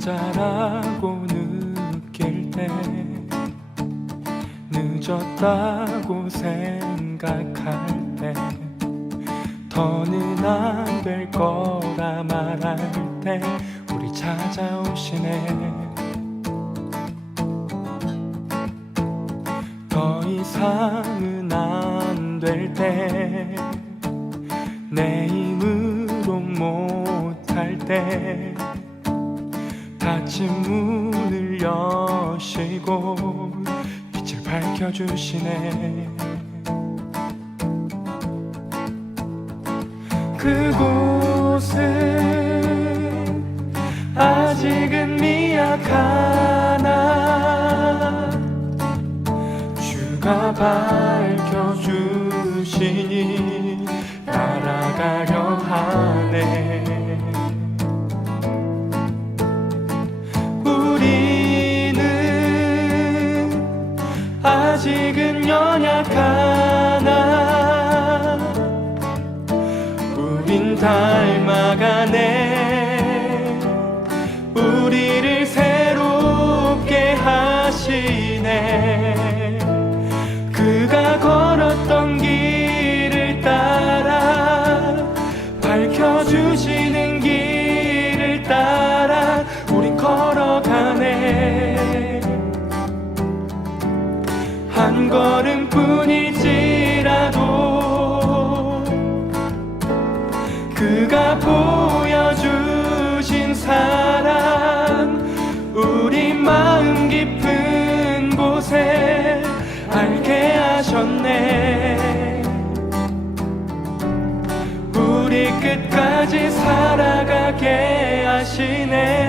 혼자라고 느낄 때, 늦었다고 생각할 때, 더는 안 될 거라 말할 때 우리 찾아오시네. 더 이상은 안 될 때, 내 힘으로 못할 때 닫힌 문을 여시고 빛을 밝혀주시네. 그곳은 아직은 미약하나 주가 밝혀주시니 따라가려 하네. 우리는 아직은 연약하나 우린 닮아가네. 우리를 새롭게 하시네. 그가 걸었던 길을 따라, 밝혀주시는 길을 따라 우린 걸어가네. 한 걸음뿐일지라도 그가 보여주신 사랑, 우리 마음 깊은 곳에 알게 하셨네. 우리 끝까지 살아가게 하시네.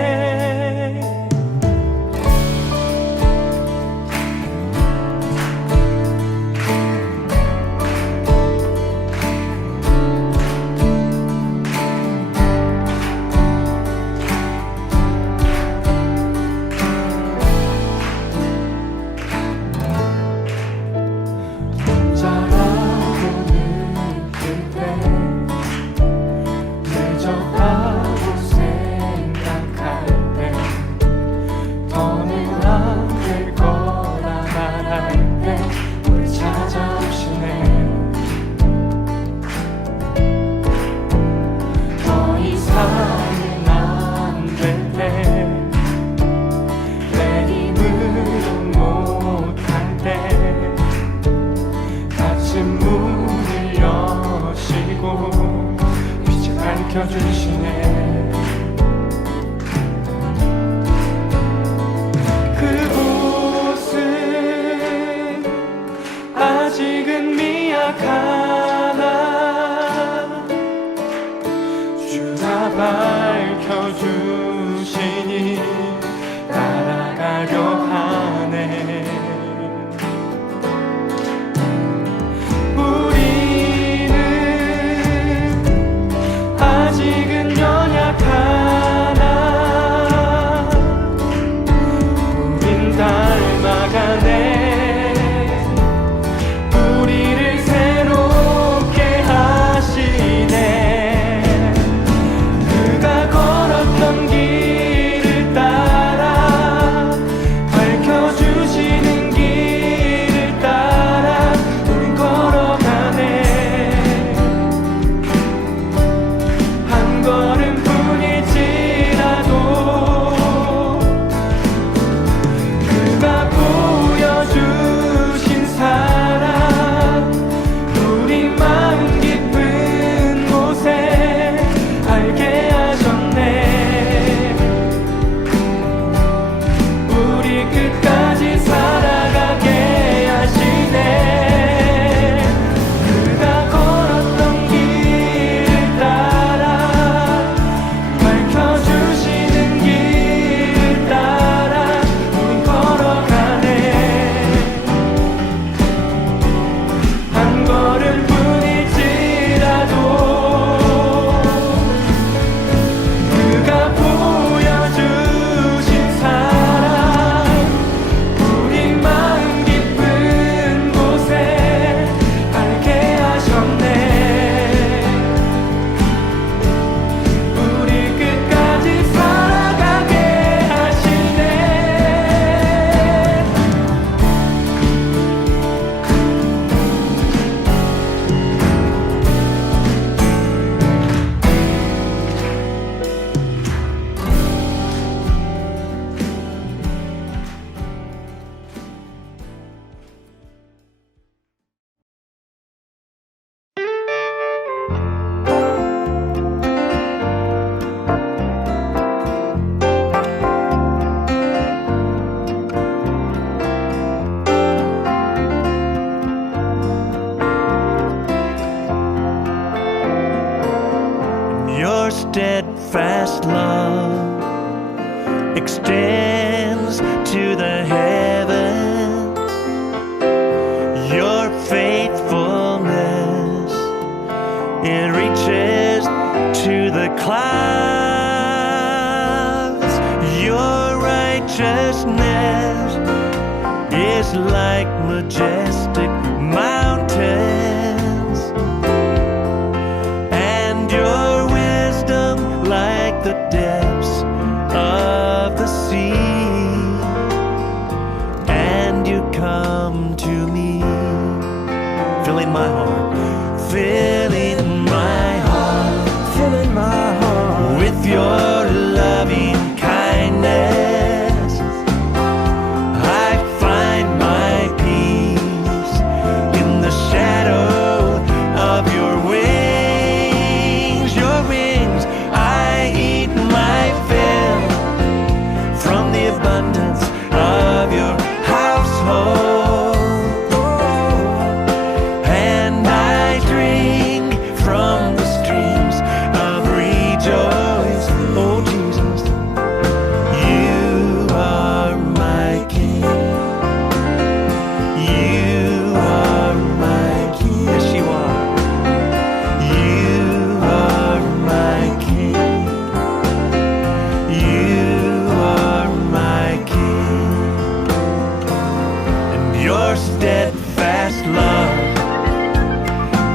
밝혀주시네. 그곳은 아직은 미약하나 주가 밝혀주시니 따라가려 하네. 아직은 연약하나 우린 닮아가네. 우리를 새롭게 하시네. 그가 걸었던 steadfast love extends to the heavens. Your faithfulness, it reaches to the clouds. Your righteousness is like majestic mountains, and your wisdom like the depths of the sea. And you come to me, filling my heart, filling my heart, filling my heart with your loving kindness. I find my peace in the shadow of your wings. Your wings, I eat my fill from the abundance of your household, and I drink from the streams of rejoice. Oh Jesus, you are my King. You are my King. Yes, you are. You are my King. You are my King. And your steadfast love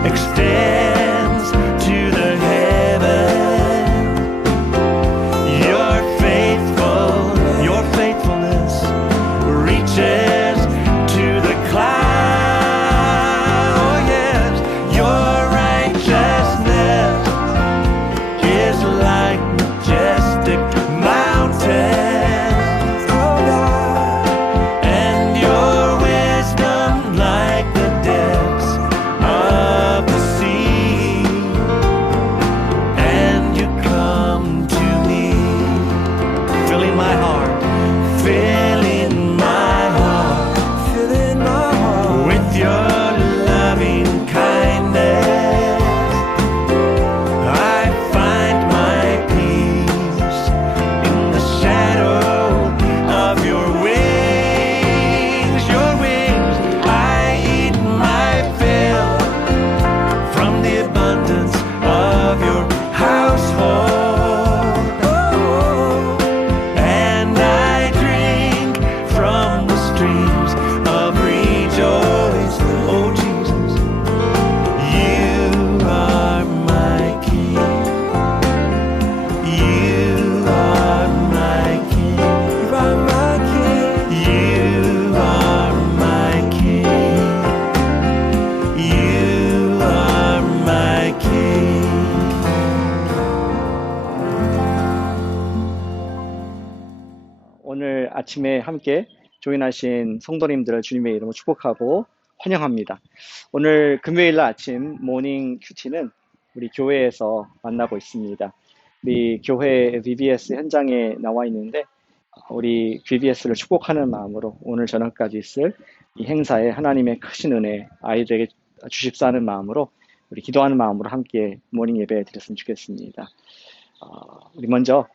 extends to the heaven. Your faithfulness reaches to the clouds. Oh yes, your righteousness is like majestic mountains. Oh God, and your wisdom like the depths of the sea. And you come to me, filling my heart, filling my heart, filling my heart with your loving kindness. I find my peace in the shadow of your wings. Your wings, I eat my fill from the abundance of your household, and I drink from the streams of rejoice. Oh Jesus, you are my King. You are my King. You are my King. You are my King. You are my King. 오늘 아침에 함께 조인하신 성도님들을 주님의 이름으로 축복하고 환영합니다. 오늘 금요일 날 아침 모닝 큐티는 우리 교회에서 만나고 있습니다. 우리 교회 VBS 현장에 나와 있는데 우리 VBS를 축복하는 마음으로 오늘 저녁까지 있을 이 행사에 하나님의 크신 은혜 아이들에게 주십사 하는 마음으로 우리 기도하는 마음으로 함께 모닝 예배 드렸으면 좋겠습니다. 우리 먼저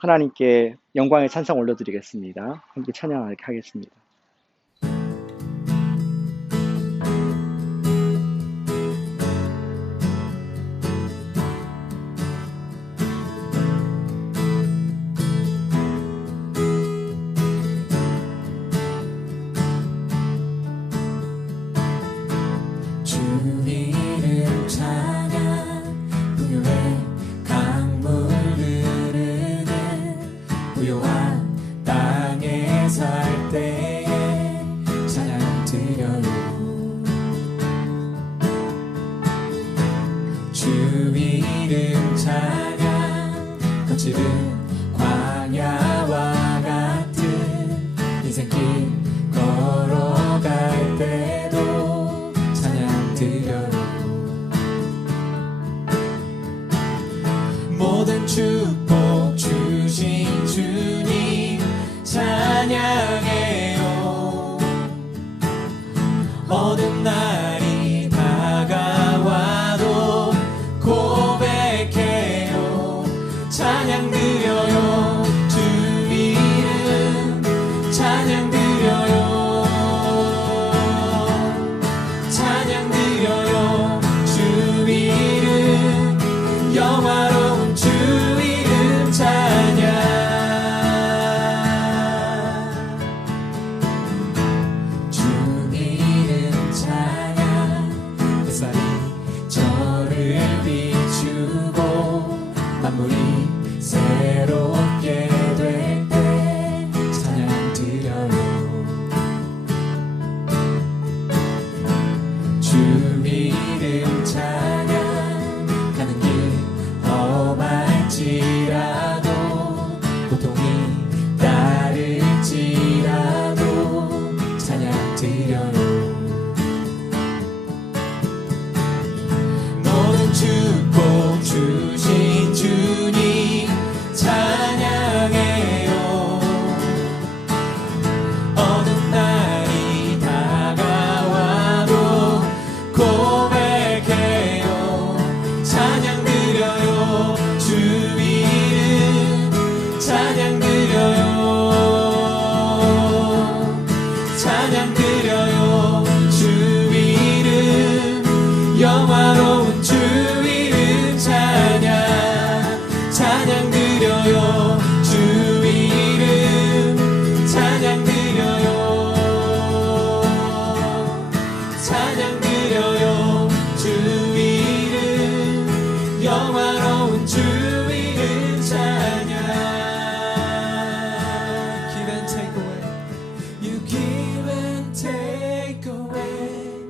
하나님께 영광의 찬송 올려드리겠습니다. 함께 찬양하겠습니다. 주 이름 찬양 부유의 강물 흐르는 부요한 땅에 살 때에 찬양 드려요. 주 이름 찬양 거칠은 광야와 같은 인생길 걸어갈 때도 찬양 드려요. 모든 축복 주신 주님 찬양해요. 어두운 날이 다가와도 고백해요. 찬양 드려요 주 이름 찬양 드려요 찬양 드려요 주 이름 영화로운 주 이름 찬양 주 이름 찬양 햇살이 저를 비추고 만물이 새롭게 될 때 찬양 드려요 주 이름 찬양 가는 길 험할지라도 고통이 따를지라도 찬양 드려요 모든 축복 주신 주님 찬양해요 어느 날이 다가와도 고백해요 찬양 드려요 주 이름 찬양 드려요 찬양 드려요 주 이름 영화로운 주 이름 찬양 찬양 드려요 주 이름 찬양 드려요 찬양 드려요 주 이름 영화로운 주 이름 찬양 Give and take away You give and take away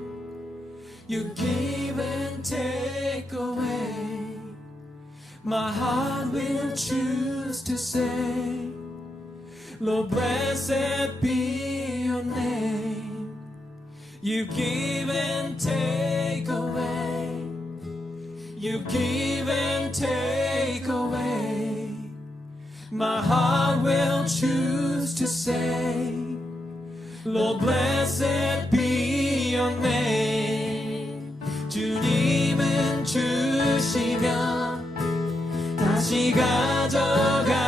You give and take away My heart will choose to say Lord blessed be your name You give and take away You give and take away My heart will choose to say Lord blessed be your name 주님은 주시면 다시 가져가시죠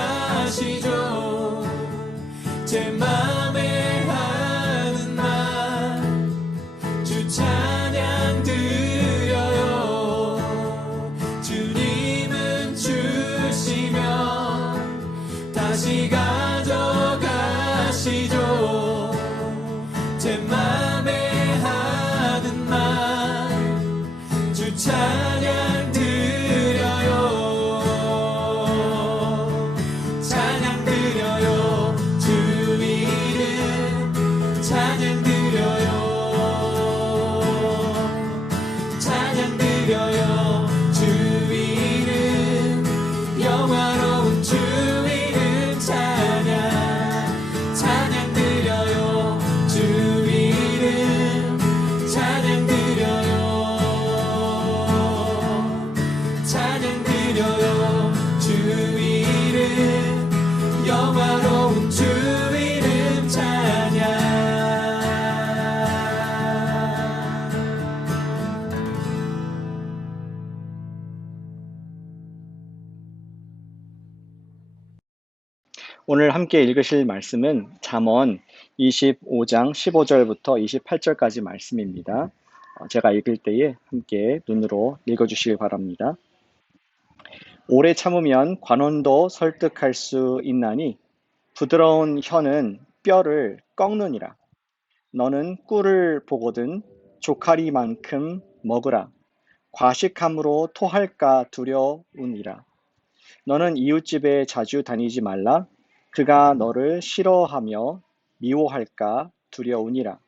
제 맘에 하는 말 주 찬양 드려요 주님은 주시면 다시 가져가시죠 제 맘에 하는 말 주 찬양 드려요 찬양 드려요 주 이름 찬양 드려요 찬양 드려요 주 이름 영화로운 주 이름 찬양 찬양 드려요 주 이름 찬양 드려요 찬양 드려요 주 이름 영화로운 주 이름 찬양 오늘 함께 읽으실 말씀은 잠언 25장 15절부터 28절까지 말씀입니다. 제가 읽을 때에 함께 눈으로 읽어주시길 바랍니다. 오래 참으면 관원도 설득할 수 있나니 부드러운 혀는 뼈를 꺾느니라. 너는 꿀을 보거든 조카리만큼 먹으라. 과식함으로 토할까 두려우니라. 너는 이웃집에 자주 다니지 말라. 그가 너를 싫어하며 미워할까 두려우니라.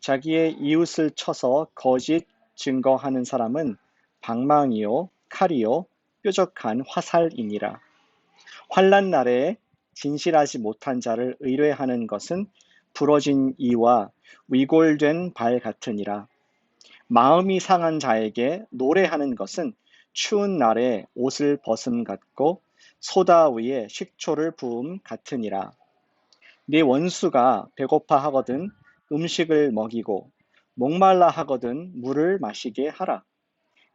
자기의 이웃을 쳐서 거짓 증거하는 사람은 방망이요 칼이요 뾰족한 화살이니라. 환난 날에 진실하지 못한 자를 의뢰하는 것은 부러진 이와 위골된 발 같으니라. 마음이 상한 자에게 노래하는 것은 추운 날에 옷을 벗음 같고 소다 위에 식초를 부음 같으니라. 네 원수가 배고파 하거든 음식을 먹이고 목말라 하거든 물을 마시게 하라.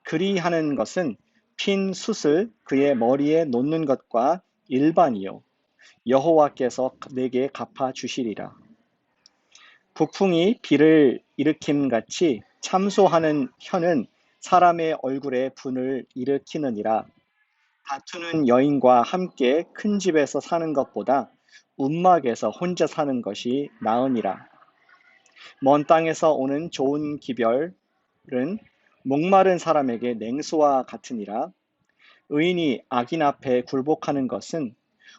그리하는 것은 핀 숯을 그의 머리에 놓는 것과 일반이요 여호와께서 내게 갚아 주시리라. 북풍이 비를 일으킴 같이 참소하는 혀는 사람의 얼굴에 분을 일으키느니라. 다투는 여인과 함께 큰 집에서 사는 것보다 움막에서 혼자 사는 것이 나으니라. 먼 땅에서 오는 좋은 기별은 목마른 사람에게 냉수와 같으니라. 의인이 악인 앞에 굴복하는 것은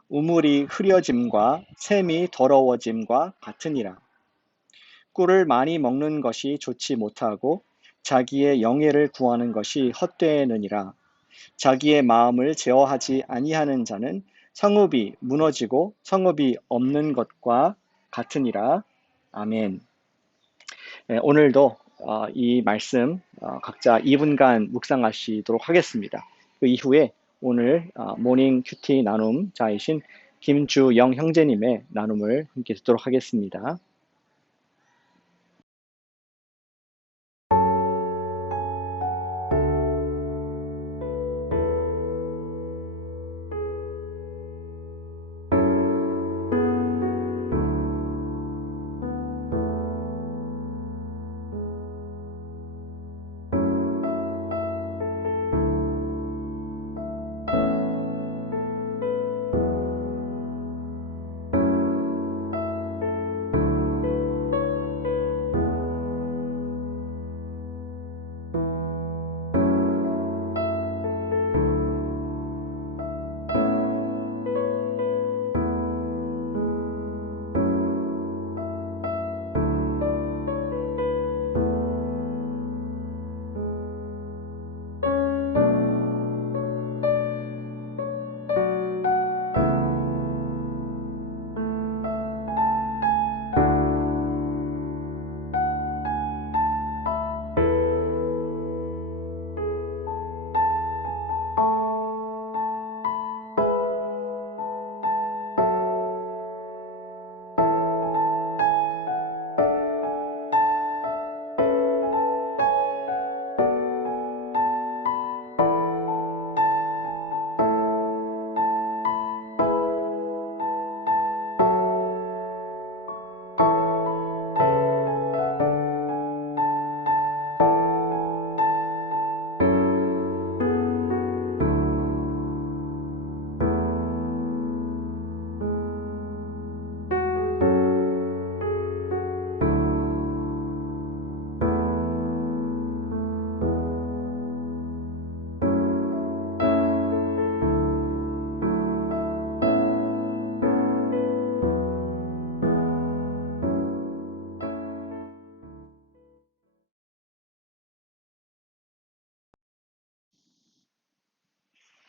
우물이 흐려짐과 샘이 더러워짐과 같으니라. 꿀을 많이 먹는 것이 좋지 못하고 자기의 영예를 구하는 것이 헛되느니라. 자기의 마음을 제어하지 아니하는 자는 성읍이 무너지고 성읍이 없는 것과 같으니라. 아멘. 네, 오늘도 이 말씀 각자 2분간 묵상하시도록 하겠습니다. 그 이후에 오늘 모닝 큐티 나눔자이신 김주영 형제님의 나눔을 함께 듣도록 하겠습니다.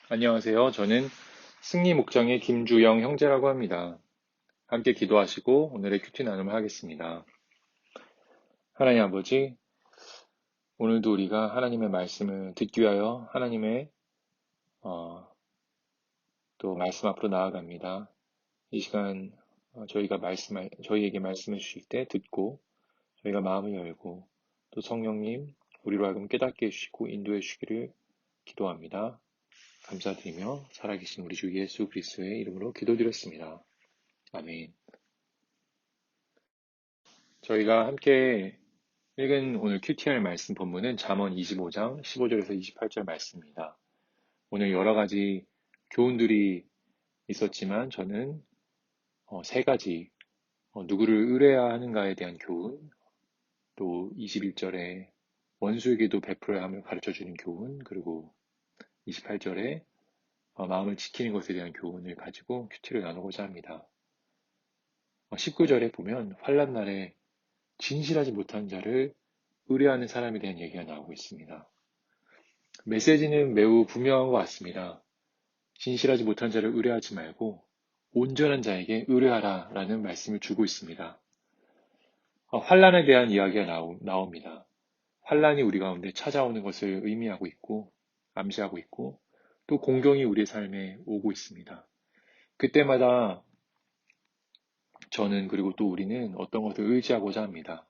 안녕하세요. 저는 승리 목장의 김주영 형제라고 합니다. 함께 기도하시고 오늘의 큐티 나눔을 하겠습니다. 하나님 아버지, 오늘도 우리가 하나님의 말씀을 듣기 위하여 하나님의 또 말씀 앞으로 나아갑니다. 이 시간 저희에게 말씀해 주실 때 듣고 저희가 마음을 열고 또 성령님 우리로 하여금 깨닫게 해주시고 인도해 주시기를 기도합니다. 감사드리며 살아계신 우리 주 예수 그리스도의 이름으로 기도드렸습니다. 아멘. 저희가 함께 읽은 오늘 큐티할 말씀 본문은 잠언 25장 15절에서 28절 말씀입니다. 오늘 여러 가지 교훈들이 있었지만 저는 세 가지 누구를 의뢰해야 하는가에 대한 교훈, 또 21절에 원수에게도 베풀어야 함을 가르쳐주는 교훈, 그리고 28절에 마음을 지키는 것에 대한 교훈을 가지고 큐티를 나누고자 합니다. 19절에 보면 환난 날에 진실하지 못한 자를 의뢰하는 사람에 대한 얘기가 나오고 있습니다. 메시지는 매우 분명한 것 같습니다. 진실하지 못한 자를 의뢰하지 말고 온전한 자에게 의뢰하라 라는 말씀을 주고 있습니다. 환난에 대한 이야기가 나옵니다. 환난이 우리 가운데 찾아오는 것을 의미하고 있고 암시하고 있고 또 공경이 우리의 삶에 오고 있습니다. 그때마다 저는 그리고 또 우리는 어떤 것을 의지하고자 합니다.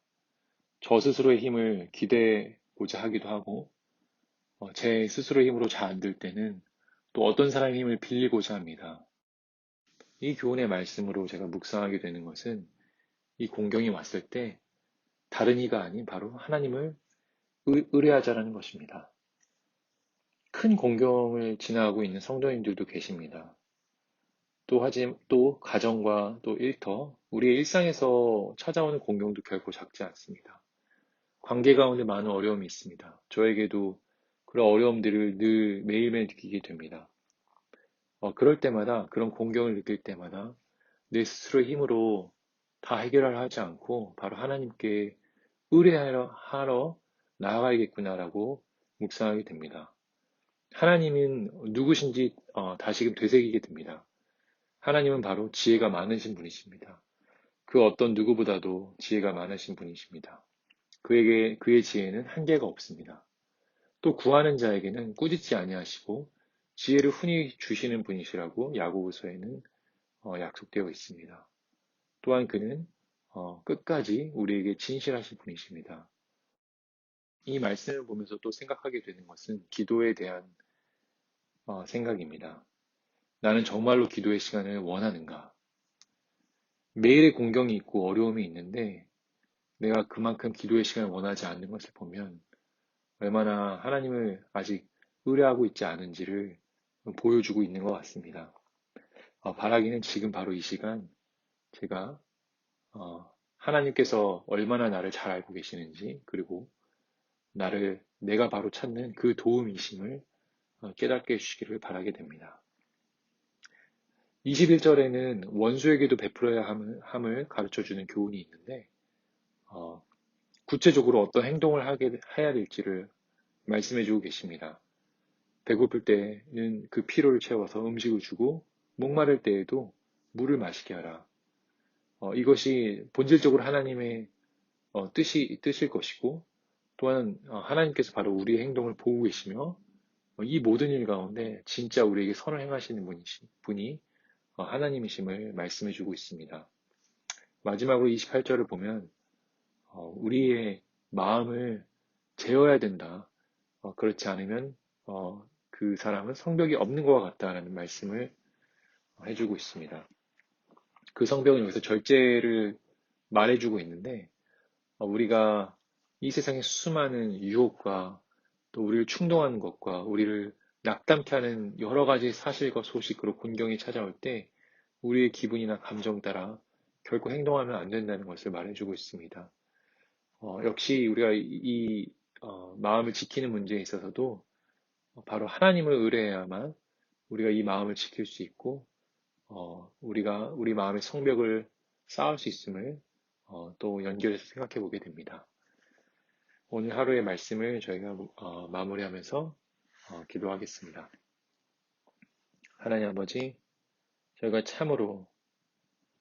저 스스로의 힘을 기대고자 하기도 하고 제 스스로의 힘으로 잘 안 될 때는 또 어떤 사람의 힘을 빌리고자 합니다. 이 교훈의 말씀으로 제가 묵상하게 되는 것은 이 공경이 왔을 때 다른 이가 아닌 바로 하나님을 의뢰하자라는 것입니다. 큰 공경을 지나가고 있는 성도님들도 계십니다. 또 가정과 또 일터, 우리의 일상에서 찾아오는 공경도 결코 작지 않습니다. 관계 가운데 많은 어려움이 있습니다. 저에게도 그런 어려움들을 늘 매일매일 느끼게 됩니다. 그럴 때마다, 그런 공경을 느낄 때마다 내 스스로의 힘으로 다 해결하려 하지 않고 바로 하나님께 의뢰하러 나아가야겠구나라고 묵상하게 됩니다. 하나님은 누구신지 다시금 되새기게 됩니다. 하나님은 바로 지혜가 많으신 분이십니다. 그 어떤 누구보다도 지혜가 많으신 분이십니다. 그의 지혜는 한계가 없습니다. 또 구하는 자에게는 꾸짖지 아니하시고 지혜를 흔히 주시는 분이시라고 야고보서에는 약속되어 있습니다. 또한 그는 끝까지 우리에게 진실하신 분이십니다. 이 말씀을 보면서 또 생각하게 되는 것은 기도에 대한 생각입니다. 나는 정말로 기도의 시간을 원하는가? 매일의 공경이 있고 어려움이 있는데 내가 그만큼 기도의 시간을 원하지 않는 것을 보면 얼마나 하나님을 아직 의뢰하고 있지 않은지를 보여주고 있는 것 같습니다. 바라기는 지금 바로 이 시간 제가 하나님께서 얼마나 나를 잘 알고 계시는지 그리고 내가 바로 찾는 그 도움이심을 깨닫게 해주시기를 바라게 됩니다. 21절에는 원수에게도 베풀어야 함을 가르쳐주는 교훈이 있는데 구체적으로 어떤 행동을 해야 될지를 말씀해주고 계십니다. 배고플 때는 그 피로를 채워서 음식을 주고 목마를 때에도 물을 마시게 하라. 이것이 본질적으로 하나님의 뜻일 것이고 또한 하나님께서 바로 우리의 행동을 보고 계시며 이 모든 일 가운데 진짜 우리에게 선을 행하시는 분이 하나님이심을 말씀해주고 있습니다. 마지막으로 28절을 보면 우리의 마음을 재어야 된다. 그렇지 않으면 그 사람은 성벽이 없는 것과 같다라는 말씀을 해주고 있습니다. 그 성벽은 여기서 절제를 말해주고 있는데 우리가 이 세상의 수많은 유혹과 또 우리를 충동하는 것과 우리를 낙담케 하는 여러 가지 사실과 소식으로 곤경이 찾아올 때 우리의 기분이나 감정 따라 결코 행동하면 안 된다는 것을 말해주고 있습니다. 역시 우리가 이 마음을 지키는 문제에 있어서도 바로 하나님을 의뢰해야만 우리가 이 마음을 지킬 수 있고 우리가 우리 마음의 성벽을 쌓을 수 있음을 또 연결해서 생각해 보게 됩니다. 오늘 하루의 말씀을 저희가 마무리하면서 기도하겠습니다. 하나님 아버지, 저희가 참으로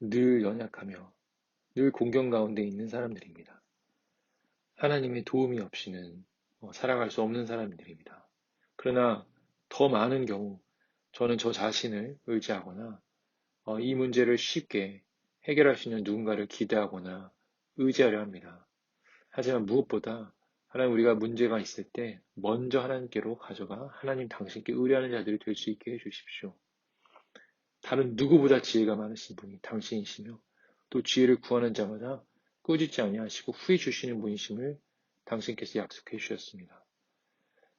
늘 연약하며 늘 공경 가운데 있는 사람들입니다. 하나님의 도움이 없이는 살아갈 수 없는 사람들입니다. 그러나 더 많은 경우 저는 저 자신을 의지하거나 이 문제를 쉽게 해결할 수 있는 누군가를 기대하거나 의지하려 합니다. 하지만 무엇보다 하나님 우리가 문제가 있을 때 먼저 하나님께로 가져가 하나님 당신께 의뢰하는 자들이 될 수 있게 해주십시오. 다른 누구보다 지혜가 많으신 분이 당신이시며 또 지혜를 구하는 자마다 꾸짖지 아니하시고 후히 주시는 분이심을 당신께서 약속해 주셨습니다.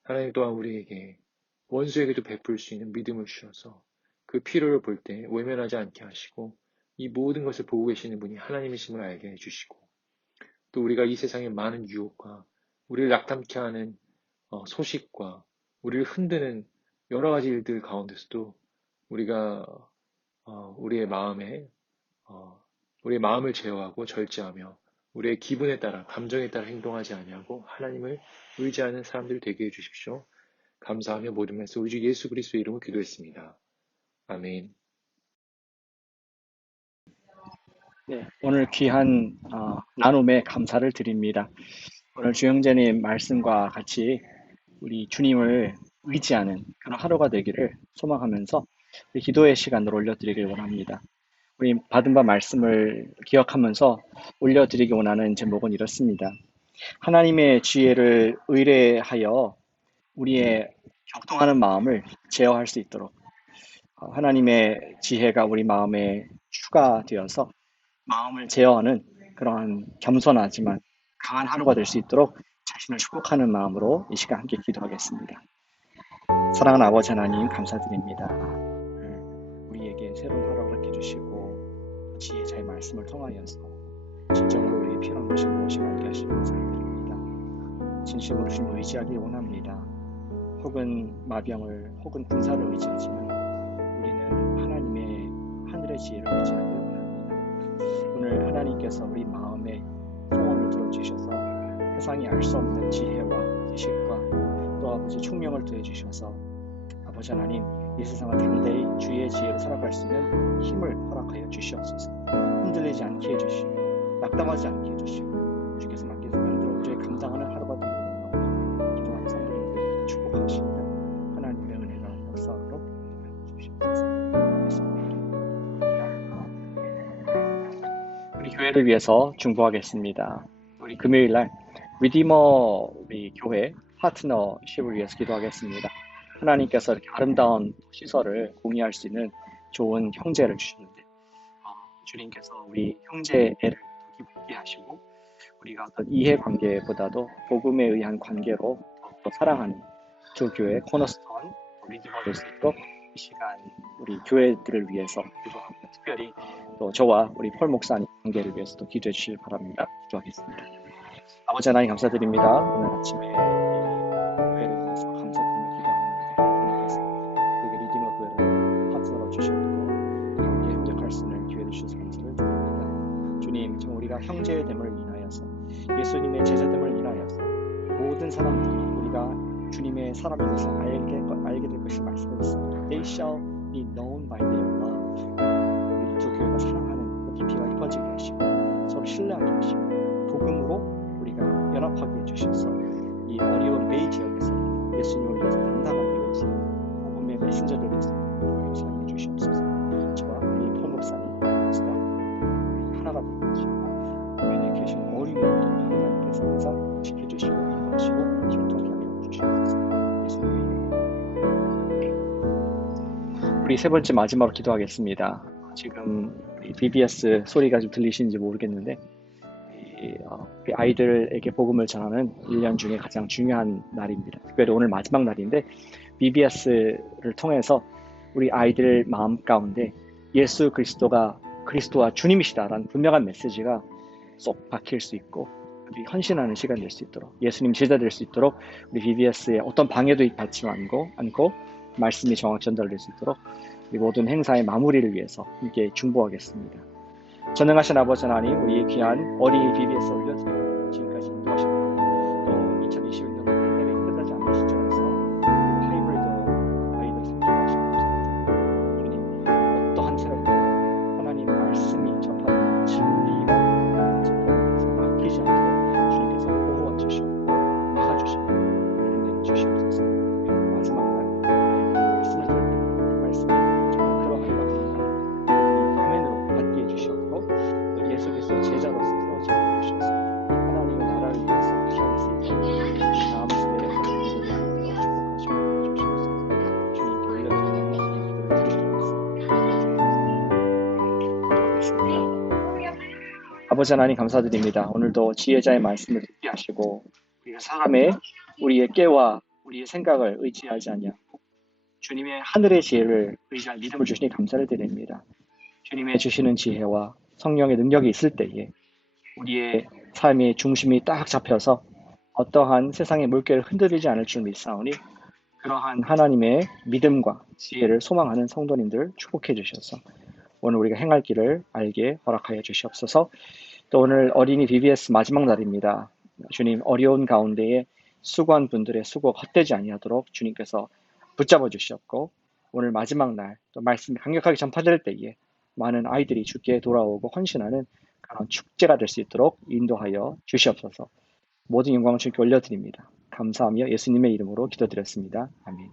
하나님 또한 우리에게 원수에게도 베풀 수 있는 믿음을 주셔서 그 필요를 볼 때 외면하지 않게 하시고 이 모든 것을 보고 계시는 분이 하나님이심을 알게 해주시고 또 우리가 이 세상의 많은 유혹과 우리를 낙담케 하는 소식과 우리를 흔드는 여러 가지 일들 가운데서도 우리가 우리의 마음을 제어하고 절제하며 우리의 기분에 따라 감정에 따라 행동하지 아니하고 하나님을 의지하는 사람들 되게 해주십시오. 감사하며 모든 말씀 우리 주 예수 그리스도의 이름으로 기도했습니다. 아멘. 네, 오늘 귀한 나눔에 감사를 드립니다. 오늘 주영재님 말씀과 같이 우리 주님을 의지하는 그런 하루가 되기를 소망하면서 우리 기도의 시간을 올려드리길 원합니다. 우리 받은 바 말씀을 기억하면서 올려드리기 원하는 제목은 이렇습니다. 하나님의 지혜를 의뢰하여 우리의 격동하는 마음을 제어할 수 있도록 하나님의 지혜가 우리 마음에 추가되어서 마음을 제어하는 그러한 겸손하지만 강한 하루가 될 수 있도록 자신을 축복하는 마음으로 이 시간 함께 기도하겠습니다. 사랑하는 아버지 하나님 감사드립니다. 우리에게 새로운 하루를 허락해 주시고 지혜자의 말씀을 통하여서 진정으로 우리의 필요한 것이 무엇인가 알게 하시는 감사드립니다. 진심으로 주님을 의지하기 원합니다. 혹은 마병을 혹은 군사를 의지하지만 우리는 하나님의 하늘의 지혜를 의지하기 원합니다. 오늘 하나님께서 우리 마음의 소원을 들어주셔서 세상이 알 수 없는 지혜와 지식과 또 아버지 총명을 더해 주셔서 아버지 하나님 이 세상을 당대히 주의 지혜로 살아갈 수 있는 힘을 허락하여 주시옵소서. 흔들리지 않게 해주시고 낙담하지 않게 해주시고 주께서 맡기신 명들을 온전히 감당하는 하루가 되기를 기도하는 성도님들 축복하시며 하나님의 은혜가 역사하도록 주시옵소서. 우리 교회를 위해서 중보하겠습니다. 우리 금요일날 리디머 우리 교회 파트너십을 위해서 기도하겠습니다. 하나님께서 이렇게 아름다운 시설을 공유할 수 있는 좋은 형제를 주셨는데 주님께서 우리 형제애를 더 기쁘게 하시고 우리가 어떤 이해관계보다도 복음에 의한 관계로 더욱더 사랑하는 두 교회 코너스톤 리디머 될 수 있도록 이 시간 우리 교회들을 위해서 기도하고 특별히 또 저와 우리 폴 목사님 관계를 위해서도 기도해 주시길 바랍니다. 기도하겠습니다. 아버지 하나님 감사드립니다. 오늘 아침에 교회를 위해서 감사드리며 기도하는데 하나님께서 우리 리디머 교회를 파트너로 주셨고 함께 협력할 수 있는 기회를 주셔서 감사를 드립니다. 주님, 정 우리가 형제됨을 인하여서 예수님의 제자됨을 인하여서 모든 사람들이 우리가 주님의 사람인 것을 알게 될 것을 말씀하셨습니다. They shall be known by their love. 우리 두 교회가 사랑하는 그 깊이가 깊어지게 하시고 서로 신뢰하게 하시고 복음으로 우리가 연합하게 해주셔서 이 어려운 베이 지역에서 예수님을 위해서 당당하게 위해서 복음의 메신저를 위해서 사용해 주시옵소서. 저와 우리 폴 목사님 스타프 하나가 되게 하시고 교회에 계신 어린 분들 하나님께서 항상 지켜주시고 인도하시고 형통하게 하여 주시옵소서. 예수님의 이름으로 우리 세 번째 마지막으로 기도하겠습니다. 지금 BBS 소리가 좀 들리시는지 모르겠는데 우리 아이들에게 복음을 전하는 1년 중에 가장 중요한 날입니다. 특별히 오늘 마지막 날인데 BBS를 통해서 우리 아이들 마음 가운데 예수 그리스도가 그리스도와 주님이시다라는 분명한 메시지가 쏙 박힐 수 있고 우리 헌신하는 시간 될 수 있도록 예수님 제자 될 수 있도록 우리 BBS에 어떤 방해도 받지 않고 말씀이 정확히 전달될 수 있도록 우리 모든 행사의 마무리를 위해서 함께 중보하겠습니다. 전능하신 아버지 하나님, 우리 귀한 어린이 BBS 올려드리고 지금까지 인도하셨고 또 2021년 팬데믹 끝나지 않는 시점에서 하이브리드 아이들 기도하시고 주님 어떠한 세력도 하나님 말씀이 전파되는 진리가 전파되면서 막히지 않도록 주님께서 보호해 주시고 막아주시고 은혜를 주시옵소서. 마지막 날 말씀을 들을 때 말씀이 정말 그러하리라 아멘으로 받게 해주시옵고 예수 그리스도의 제자로서 세워지게 해주셔서 하나님의 나라를 위해서 기할 수 있도록 다음 세대에 축복하시고 주시옵소서. 주님께 올려드리는 기도를 드리겠습니다. 아버지 하나님 감사드립니다. 오늘도 지혜자의 말씀을 듣게 하시고 우리가 사람의 우리의 깨와 우리의 생각을 의지하지 아니하고 주님의 하늘의 지혜를 의지할 믿음을 주시니 감사를 드립니다. 주님의 주시는 지혜와 성령의 능력이 있을 때에 우리의 삶의 중심이 딱 잡혀서 어떠한 세상의 물결을 흔들리지 않을 줄 믿사오니 그러한 하나님의 믿음과 지혜를 소망하는 성도님들 축복해 주셔서 오늘 우리가 행할 길을 알게 허락하여 주시옵소서. 또 오늘 어린이 BBS 마지막 날입니다. 주님 어려운 가운데에 수고한 분들의 수고가 헛되지 아니하도록 주님께서 붙잡아 주시옵고 오늘 마지막 날 또 말씀이 강력하게 전파될 때에 많은 아이들이 주께 돌아오고 헌신하는 그런 축제가 될 수 있도록 인도하여 주시옵소서. 모든 영광을 주님께 올려드립니다. 감사하며 예수님의 이름으로 기도드렸습니다. 아멘.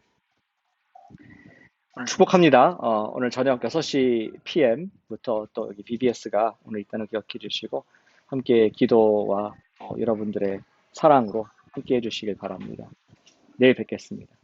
오늘 축복합니다. 오늘 저녁 6시 PM부터 또 여기 BBS가 오늘 있다는 기억해 주시고 함께 기도와 여러분들의 사랑으로 함께 해주시길 바랍니다. 내일 뵙겠습니다.